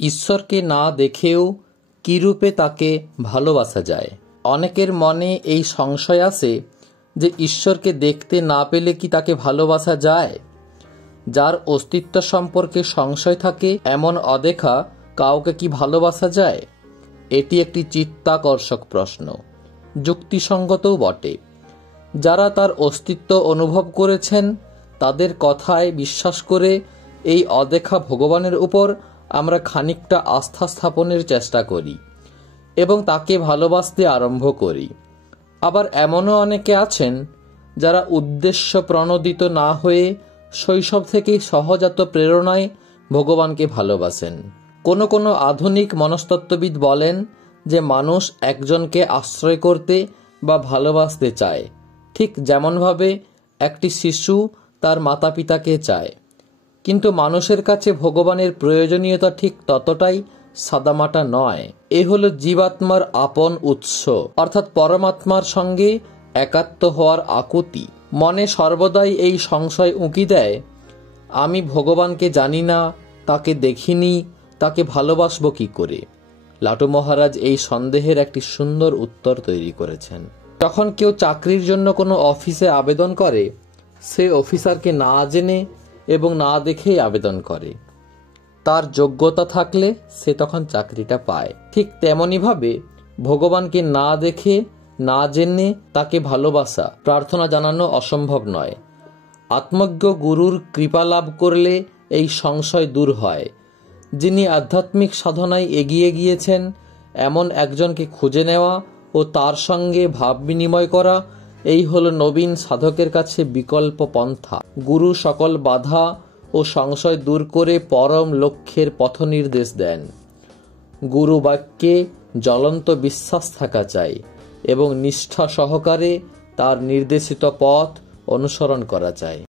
ঈশ্বরকে না দেখেও কিরূপে তাকে ভালোবাসা যায়। অনেকের মনে এই সংশয় আছে যে ঈশ্বরকে দেখতে না পেলে কি তাকে ভালোবাসা যায়। যার অস্তিত্ব সম্পর্কে সংশয় থাকে এমন অদেখা কাউকে কি ভালোবাসা যায়? এটি একটি চিত্তাকর্ষক প্রশ্ন, যুক্তিসঙ্গতও বটে। যারা তার অস্তিত্ব অনুভব করেছেন তাদের কথায় বিশ্বাস করে এই অদেখা ভগবানের উপর আমরা খানিকটা আস্থা স্থাপনের চেষ্টা করি এবং তাকে ভালোবাসতে আরম্ভ করি। আবার এমনও অনেকে আছেন যারা উদ্দেশ্য প্রণোদিত না হয়ে শৈশব থেকেই সহজাত প্রেরণায় ভগবানকে ভালোবাসেন। কোনো কোনো আধুনিক মনস্তত্ত্ববিদ বলেন যে মানুষ একজনকে আশ্রয় করতে বা ভালোবাসতে চায়, ঠিক যেমনভাবে একটি শিশু তার মাতা পিতাকে চায়। কিন্তু মানুষের কাছে ভগবানের প্রয়োজনীয়তা ঠিক ততটাই সাদামাটা নয়। এ হলো জীবাত্মার আপন উৎস, অর্থাৎ পরমাত্মার সঙ্গে একাত্ম হওয়ার আকুতি। মনে সর্বদাই এই সংশয় উঁকি দেয়, আমি ভগবানকে জানি না, তাকে দেখিনি, তাকে ভালোবাসবো কি করে? লাটু মহারাজ এই সন্দেহের একটি সুন্দর উত্তর তৈরি করেছেন। যখন কেউ চাকরির জন্য কোনো অফিসে আবেদন করে, সে অফিসারকে না জেনে এবং না দেখেই আবেদন করে। তার যোগ্যতা থাকলে সে তখন চাকরিটা পায়। ঠিক তেমনইভাবে ভগবানকে না দেখে না জেনে তাকে ভালোবাসা, প্রার্থনা জানানো অসম্ভব নয়। আত্মজ্ঞ গুরুর কৃপা লাভ করলে এই সংশয় দূর হয়। যিনি আধ্যাত্মিক সাধনায় এগিয়ে গিয়েছেন এমন একজনকে খুঁজে নেওয়া ও তার সঙ্গে ভাব বিনিময় করা, এই হলো নবীন সাধকের কাছে বিকল্প পন্থা। গুরু সকল বাধা ও সংশয় দূর করে পরম লক্ষ্যের পথ নির্দেশ দেন। গুরু বাক্যে জ্বলন্ত বিশ্বাস থাকা চাই এবং নিষ্ঠা সহকারে তার নির্দেশিত পথ অনুসরণ করা চাই।